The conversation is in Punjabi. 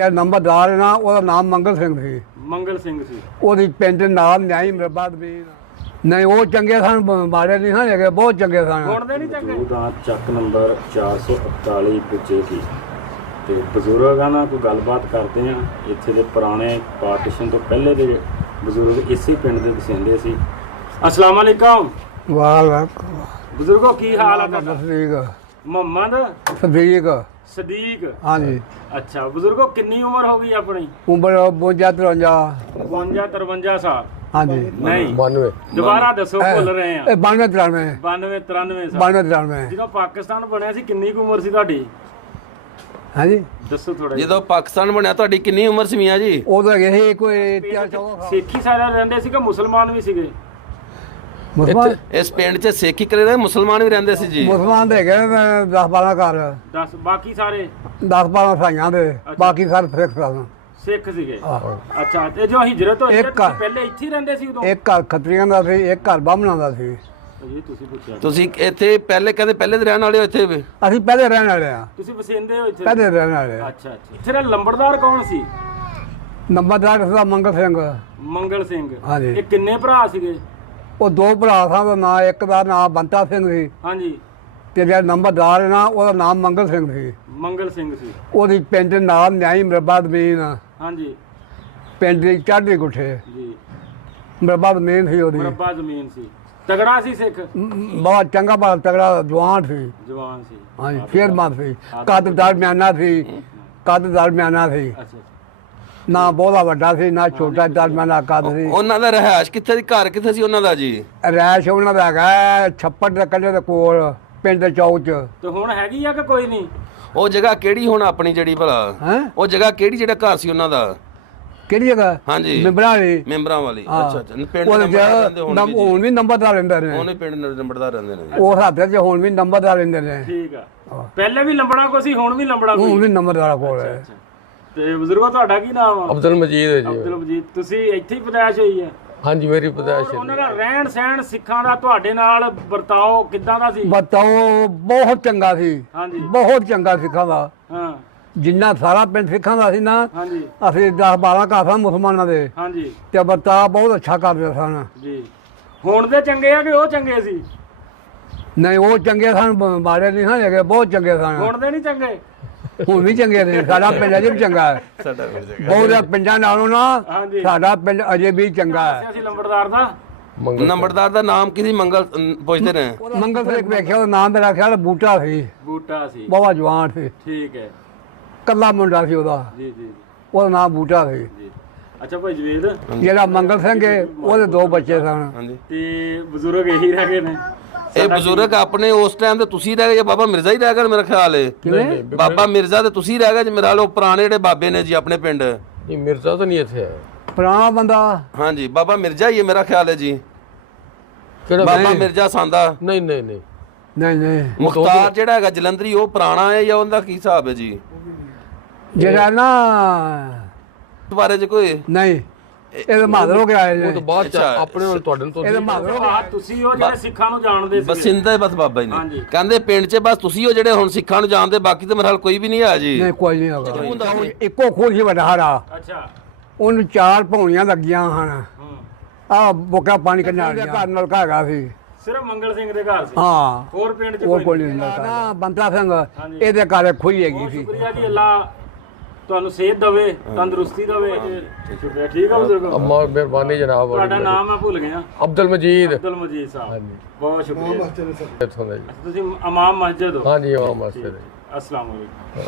ਇਹ ਨੰਬਰਦਾਰ ਨਾ ਉਹਦਾ ਨਾਮ ਮੰਗਲ ਸਿੰਘ ਸੀ। ਮੰਗਲ ਸਿੰਘ ਸੀ। ਉਹਦੀ ਪਿੰਡ ਨਾਮ ਨਿਆਈ ਮਰਬਾਦ ਵੀ ਨਹੀਂ, ਉਹ ਚੰਗੇ ਸਨ, ਮਾੜੇ ਨਹੀਂ ਸਨ ਹੈਗੇ, ਬਹੁਤ ਚੰਗੇ ਸਨ। ਹੁਣ ਦੇ ਨਹੀਂ ਚੰਗੇ। ਉਹਦਾ ਚੱਕ ਨੰਬਰ 441 ਪੁੱਜੇ ਸੀ ਤੇ ਬਜ਼ੁਰਗਾਂ ਨਾਲ ਕੋਈ ਗੱਲਬਾਤ ਕਰਦੇ ਆ। ਇੱਥੇ ਦੇ ਪੁਰਾਣੇ ਪਾਰਟੀਸ਼ਨ ਤੋਂ ਪਹਿਲੇ ਦੇ ਬਜ਼ੁਰਗ ਇਸੇ ਪਿੰਡ ਦੇ ਵਸਿੰਦੇ ਸੀ। ਅਸਲਾਮ ਵਾਲੇਕਮ। ਵਾਹ ਵਾਹ ਬਜ਼ੁਰਗੋ ਕੀ ਹਾਲ ਆ ਤੁਹਾਡਾ? ਸਦੀਕ ਮੁਹੰਮਦ ਸਦੀਕ ਸਦੀਕ। ਹਾਂਜੀ। ਅੱਛਾ ਬਜ਼ੁਰਗੋ ਕਿੰਨੀ ਉਮਰ ਹੋ ਗਈ ਆਪਣੀ? ਉਮਰ 52 53 52 53 ਸਾਲ। ਹਾਂਜੀ। ਨਹੀਂ 92 ਦੁਬਾਰਾ ਦੱਸੋ, ਭੁੱਲ ਰਹੇ ਆ। 92 93 92 93 ਸਾਲ। 92 93 ਜਦੋਂ ਪਾਕਿਸਤਾਨ ਬਣਿਆ ਸੀ ਕਿੰਨੀ ਕੁ ਉਮਰ ਸੀ ਤੁਹਾਡੀ? ਹਾਂਜੀ ਦੱਸੋ ਥੋੜਾ। ਜਦੋਂ ਪਾਕਿਸਤਾਨ ਬਣਿਆ ਤੁਹਾਡੀ ਕਿੰਨੀ ਉਮਰ ਸੀ ਮੀਆਂ ਜੀ? ਉਦੋਂ ਹੈਗੇ ਸੀ ਕੋਈ 13 14 ਸਾਲ। ਸਿੱਖੀ ਸਾਰੇ ਰਹਿੰਦੇ ਸੀ ਕਿ ਮੁਸਲਮਾਨ ਵੀ ਸੀਗੇ? ਮੁਸਲਮਾਨ ਇਸ ਪਿੰਡ 'ਚ ਸਿੱਖ ਹੀ ਕਰੇ ਮੁਸਲਮਾਨ ਵੀ ਰਹਿੰਦੇ ਸੀ ਜੀ? ਮੁਸਲਮਾਨ ਦੇ ਹੈਗੇ 10 12 ਘਰ, 10 ਬਾਕੀ ਸਾਰੇ 10 12 ਸਾਈਆਂ ਦੇ, ਬਾਕੀ ਸਾਰੇ ਸਿੱਖ ਸਨ। ਸਿੱਖ ਸੀਗੇ। ਆਹੋ। ਅੱਛਾ ਤੇ ਜੋ ਹਿਜਰਤ ਹੋਈ ਇੱਕ ਹੈ, ਤੁਸੀਂ ਪਹਿਲੇ ਇੱਥੇ ਹੀ ਰਹਿੰਦੇ ਸੀ ਉਦੋਂ? ਇੱਕ ਘਰ ਖੱਤਰੀਆਂ ਦਾ ਸੀ, ਇੱਕ ਘਰ ਬਾਹਮਣਾਂ ਦਾ ਸੀ। ਜੀ ਤੁਸੀਂ ਪੁੱਛਿਆ। ਤੁਸੀਂ ਇੱਥੇ ਪਹਿਲੇ ਕਹਿੰਦੇ ਪਹਿਲੇ ਦੇ ਰਹਿਣ ਵਾਲੇ ਹੋ ਇੱਥੇ ਵੀ? ਅਸੀਂ ਪਹਿਲੇ ਰਹਿਣ ਵਾਲੇ ਆ, ਤੁਸੀਂ ਵਸਿੰਦੇ ਹੋ ਇੱਥੇ? ਪਹਿਲੇ ਰਹਿਣ ਵਾਲੇ ਆ। ਅੱਛਾ ਅੱਛਾ। ਇੱਥੇ ਦਾ ਲੰਬੜਦਾਰ ਕੌਣ ਸੀ? ਨੰਬਰਦਾਰ ਦਾ ਮੰਗਲ ਸਿੰਘ। ਮੰਗਲ ਸਿੰਘ। ਹਾਂਜੀ। ਇਹ ਕਿੰਨੇ ਭਰਾ ਸੀਗੇ? ਉਹ ਦੋ ਭਰਾ ਸਨ, ਦਾ ਨਾਂ ਇੱਕ ਦਾ ਨਾਮ ਬੰਤਾ ਸਿੰਘ ਸੀ ਹਾਂਜੀ। ਤੇ ਜਿਹੜਾ ਨੰਬਰਦਾਰ ਹੈ ਨਾ ਉਹਦਾ ਨਾਮ ਮੰਗਲ ਸਿੰਘ ਸੀ। ਮੰਗਲ ਸਿੰਘ ਸੀ। ਉਹਦੀ ਪਿੰਡ ਨਾਮ ਨਿਆਈ ਮਰਬਾਦ ਮੀਨ, ਹਾਂਜੀ। ਪਿੰਡ ਦੀ ਚੜ੍ਹਦੀ ਗੁੱਠੇ ਜੀ। ਮਰਬਾਦ ਮੀਨ ਸੀ ਉਹਦੀ। ਮਰਬਾ ਜ਼ਮੀਨ ਸੀ। ਤਗੜਾ ਸੀ ਸਿੱਖ? ਬਹੁਤ ਚੰਗਾ, ਬਹੁਤ ਤਗੜਾ ਜਵਾਨ ਸੀ। ਜਵਾਨ ਸੀ। ਹਾਂਜੀ, ਸ਼ੇਰਮੰਦ ਸੀ, ਕੱਦ ਦਰਮਿਆਨਾ ਸੀ, ਕੱਦ ਦਰਮਿਆਨਾ ਸੀ, ਅੱਛਾ। ਨਾ ਬਹੁਤਾ ਵੱਡਾ ਸੀ ਨਾ ਛੋਟਾ, ਦਰਮਿਆਨਾ ਕੱਦ ਸੀ। ਉਹਨਾਂ ਦਾ ਰਹਿائش ਕਿੱਥੇ ਸੀ? ਘਰ ਕਿੱਥੇ ਸੀ ਉਹਨਾਂ ਦਾ ਜੀ? ਰੈਸ਼ ਉਹਨਾਂ ਦਾ ਹੈਗਾ ਛੱਪੜ ਦੇ ਕੱਲੇ ਦੇ ਕੋਲ, ਪਿੰਡ ਦੇ ਚੌਕ 'ਚ। ਤੇ ਹੁਣ ਹੈਗੀ ਆ ਕਿ ਕੋਈ ਨਹੀਂ? ਉਹ ਜਗ੍ਹਾ ਕਿਹੜੀ ਹੁਣ ਆਪਣੀ ਜਿਹੜੀ ਭਲਾ? ਹੈਂ? ਉਹ ਜਗ੍ਹਾ ਕਿਹੜੀ ਜਿਹੜਾ ਘਰ ਸੀ ਉਹਨਾਂ ਦਾ? ਕਿਹੜੀ ਜਗ੍ਹਾ? ਹਾਂਜੀ। ਮਿੰਬਰਾਂ ਵਾਲੀ। ਮੈਂਬਰਾਂ ਵਾਲੀ। ਹਾਂ। ਅੱਛਾ ਅੱਛਾ। ਪਿੰਡ ਉਹਦੇ ਨੰਬਰਦਾਰ ਰਹਿੰਦੇ ਹੁਣ ਵੀ ਜੀ? ਹੁਣ ਵੀ ਨੰਬਰਦਾਰ ਰਹਿੰਦੇ ਨੇ, ਉਹਨੇ ਪਿੰਡ ਨੰਬਰਦਾਰ ਰਹਿੰਦੇ ਨੇ। ਉਸ ਹੱਥ 'ਚ ਹੁਣ ਵੀ ਨੰਬਰਦਾਰ ਰਹਿੰਦੇ ਨੇ। ਠੀਕ ਆ। ਪਹਿਲੇ ਵੀ ਲੰਬੜਾ ਕੋ ਸੀ, ਹੁਣ ਵੀ ਲੰਬੜਾ ਕੋਈ? ਹੁਣ ਵੀ ਨੰਬਰਦਾਰ ਕੋਲ ਹੈ। ਅੱਛਾ। ਤੇ ਬਜ਼ੁਰਗੋ ਤੁਹਾਡਾ ਕੀ ਨਾਮ ਆ? ਅਬਦੁਲ ਮਜੀਦ ਹੈ ਜੀ। ਅਬਦੁਲ ਮਜੀਦ। ਤੁਸੀਂ ਇੱਥੇ ਹੀ ਪੈਦਾਇਸ਼ ਹੋਈ ਹੈ? ਹਾਂਜੀ ਮੇਰੀ ਪੈਦਾਇਸ਼ ਉਹਨਾਂ ਦਾ ਰਹਿਣ ਸਹਿਣ ਸਿੱਖਾਂ ਦਾ ਤੁਹਾਡੇ ਨਾਲ ਵਰਤਾਓ ਕਿੱਦਾਂ ਦਾ ਸੀ? ਬਤਾਓ ਬਹੁਤ ਚੰਗਾ ਸੀ, ਹਾਂਜੀ। ਬਹੁਤ ਚੰਗਾ ਸਿੱਖਾਂ ਦਾ। ਹਾਂ। ਜਿੰਨਾ ਸਾਰਾ ਪਿੰਡ ਸਿੱਖਾਂ ਦਾ ਸੀ ਨਾ, ਹਾਂਜੀ। ਅਸੀਂ 10 12 ਘਰ ਸਨ ਮੁਸਲਮਾਨਾਂ ਦੇ, ਹਾਂਜੀ। ਤੇ ਵਰਤਾਅ ਬਹੁਤ ਅੱਛਾ ਕਰਦੇ ਸਨ। ਜੀ। ਹੁਣ ਦੇ ਚੰਗੇ ਆ ਕਿ ਉਹ ਚੰਗੇ ਸੀ? ਨਹੀਂ, ਉਹ ਚੰਗੇ ਸਨ, ਮਾੜੇ ਨਹੀਂ ਸਨ ਹੈਗੇ, ਬਹੁਤ ਚੰਗੇ ਸਨ। ਹੁਣ ਦੇ ਨਹੀਂ ਚੰਗੇ? ਹੁਣ ਵੀ ਚੰਗੇ ਨੇ, ਸਾਡਾ ਪਿੰਡ ਅਜੇ ਵੀ ਚੰਗਾ ਹੈ। ਸਾਡਾ ਪਿੰਡ ਜਗ੍ਹਾ ਬਹੁਤ ਪਿੰਡਾਂ ਨਾਲੋਂ ਨਾ ਹਾਂਜੀ। ਸਾਡਾ ਪਿੰਡ ਅਜੇ ਵੀ ਚੰਗਾ ਹੈ। ਅਸੀਂ ਲੰਬੜਦਾਰ ਦਾ ਨੰਬਰਦਾਰ ਦਾ ਨਾਮ ਕੀ ਸੀ? ਮੰਗਲ ਪੁੱਛਦੇ ਨੇ। ਮੰਗਲ ਸਿੰਘ ਵੇਖਿਆ, ਉਹਦਾ ਨਾਮ ਮੇਰਾ ਖਿਆਲ ਬੂਟਾ ਸੀ, ਬੂਟਾ ਸੀ। ਬਹੁਤ ਜਵਾਨ ਸੀ, ਠੀਕ ਹੈ। ਕੱਲਾ ਮੁੰਡਾ ਸੀ ਉਹਦਾ, ਜੀ ਜੀ ਉਹਦਾ ਨਾਮ ਬੂਟਾ ਸੀ। ਜੀ। ਅੱਛਾ ਭਾਈ ਜਵੇਦ, ਜਿਹੜਾ ਮੰਗਲ ਸਿੰਘ ਹੈ ਉਹਦੇ ਦੋ ਬੱਚੇ ਸਨ। ਹਾਂਜੀ। ਤੇ ਬਜ਼ੁਰਗ ਇਹੀ ਰਹਿ ਗਏ ਨੇ? ਇਹ ਬਜ਼ੁਰਗ ਆਪਣੇ ਉਸ ਟਾਈਮ ਤੇ ਤੁਸੀਂ ਰਹਿ ਗਏ ਜਾਂ ਬਾਬਾ ਮਿਰਜ਼ਾ ਹੀ ਰਹਿ ਗਿਆ? ਮੇਰਾ ਖਿਆਲ ਹੈ ਕਿਵੇਂ? ਬਾਬਾ ਮਿਰਜ਼ਾ ਤੇ ਤੁਸੀਂ ਰਹਿ ਗਏ ਜੀ। ਮੇਰਾ ਲੋ ਪੁਰਾਣੇ ਜਿਹੜੇ ਬਾਬੇ ਨੇ ਜੀ ਆਪਣੇ ਪਿੰਡ। ਨਹੀਂ ਮਿਰਜ਼ਾ ਤਾਂ ਨਹੀਂ ਇੱਥੇ ਹੈ। ਪੁਰਾਣਾ ਬੰਦਾ? ਹਾਂਜੀ, ਬਾਬਾ ਮਿਰਜ਼ਾ ਹੀ ਹੈ ਮੇਰਾ ਖਿਆਲ ਹੈ ਜੀ। ਕਿਹੜਾ? ਬਾਬਾ ਮਿਰਜ਼ਾ ਸਾਂਦਾ। ਨਹੀਂ ਨਹੀਂ ਨਹੀਂ ਨਹੀਂ ਨਹੀਂ, ਮੁਖਤਾਰ ਜਿਹੜਾ ਹੈਗਾ ਜਲੰਧਰੀ, ਉਹ ਪੁਰਾਣਾ ਹੈ ਜਾਂ ਉਹਦਾ ਕੀ ਹਿਸਾਬ ਹੈ ਜੀ? ਜਿਹੜਾ ਨਾ ਇਸ ਬਾਰੇ ਚ ਕੋਈ ਨਹੀਂ, ਇਹਦੇ ਮਾਦਰ ਹੋ ਕੇ ਆਏ ਉਹ ਨੇ। ਤਾਂ ਬਾਅਦ ਚ ਅੱਛਾ। ਆਪਣੇ ਨਾਲ ਤੁਹਾਡੇ ਤੋਂ ਇਹਦੇ ਮਾਦਰ ਹੋ ਕੇ ਤੁਸੀਂ ਉਹ ਜਿਹੜੇ ਸਿੱਖਾਂ ਨੂੰ ਜਾਣਦੇ ਸੀ? ਬਸਿੰਦਾ ਬਸ ਬਾਬਾ ਜੀ ਹਾਂਜੀ। ਨੇ ਕਹਿੰਦੇ ਪਿੰਡ 'ਚ ਬਸ ਤੁਸੀਂ ਉਹ ਜਿਹੜੇ ਹੁਣ ਸਿੱਖਾਂ ਨੂੰ ਜਾਣਦੇ, ਬਾਕੀ ਤੇ ਮੇਰੇ ਨਾਲ ਕੋਈ ਵੀ ਨਹੀਂ ਆ ਜੀ। ਨਹੀਂ, ਕੋਈ ਨਹੀਂ ਹੈਗਾ। ਇੱਕੋ ਖੂਹ ਸੀ ਵੱਡਾ ਸਾਰਾ, ਅੱਛਾ। ਉਹਨੂੰ 4 ਭੌਣੀਆਂ ਲੱਗੀਆਂ ਹਨ। ਹੂੰ। ਆਹ ਬੋਕਾ ਪਾਣੀ ਕੱਢਣ ਵਾਲੀਆਂ, ਘਰ ਨਲਕਾ ਹੈਗਾ ਸੀ। ਸਿਰਫ ਮੰਗਲ ਸਿੰਘ ਦੇ ਘਰ ਸੀ? ਹਾਂ, ਹੋਰ ਪਿੰਡ ਚ ਉਹ ਕੋਈ ਕੋਈ ਨਹੀਂ? ਨਹੀਂ ਨਾ। ਬੰਤਾ ਸਿੰਘ ਹਾਂਜੀ। ਇਹਦੇ ਘਰ ਖੂਹੀ ਹੈਗੀ ਬਹੁਤ ਸੀ। ਸ਼ੁਕਰੀਆ ਜੀ, ਅੱਲਾ ਤੁਹਾਨੂੰ ਸਿਹਤ ਦੇਵੇ, ਤੰਦਰੁਸਤੀ ਦੇਵੇ। ਸ਼ੁਕਰੀਆ। ਠੀਕ ਆ ਬਜ਼ੁਰਗ, ਅੰਮਾ ਮਿਹਰਬਾਨੀ ਜਨਾਬ। ਤੁਹਾਡਾ ਨਾਮ ਮੈਂ ਭੁੱਲ ਗਿਆ। ਅਬਦੁਲ ਮਜੀਦ ਅਬਦੁਲ ਮਜੀਦ ਸਾਹਿਬ, ਹਾਂਜੀ। ਬਹੁਤ ਸ਼ੁਕਰੀਆ। ਇੱਥੋਂ ਦਾ ਜੀ। ਤੁਸੀਂ ਇਮਾਮ ਮਸਜਿਦ ਹੋ? ਹਾਂਜੀ ਇਮਾਮ ਮਸਜਿਦ। ਅਸਲਾਮ ਵਾਲੇਕੁਮ।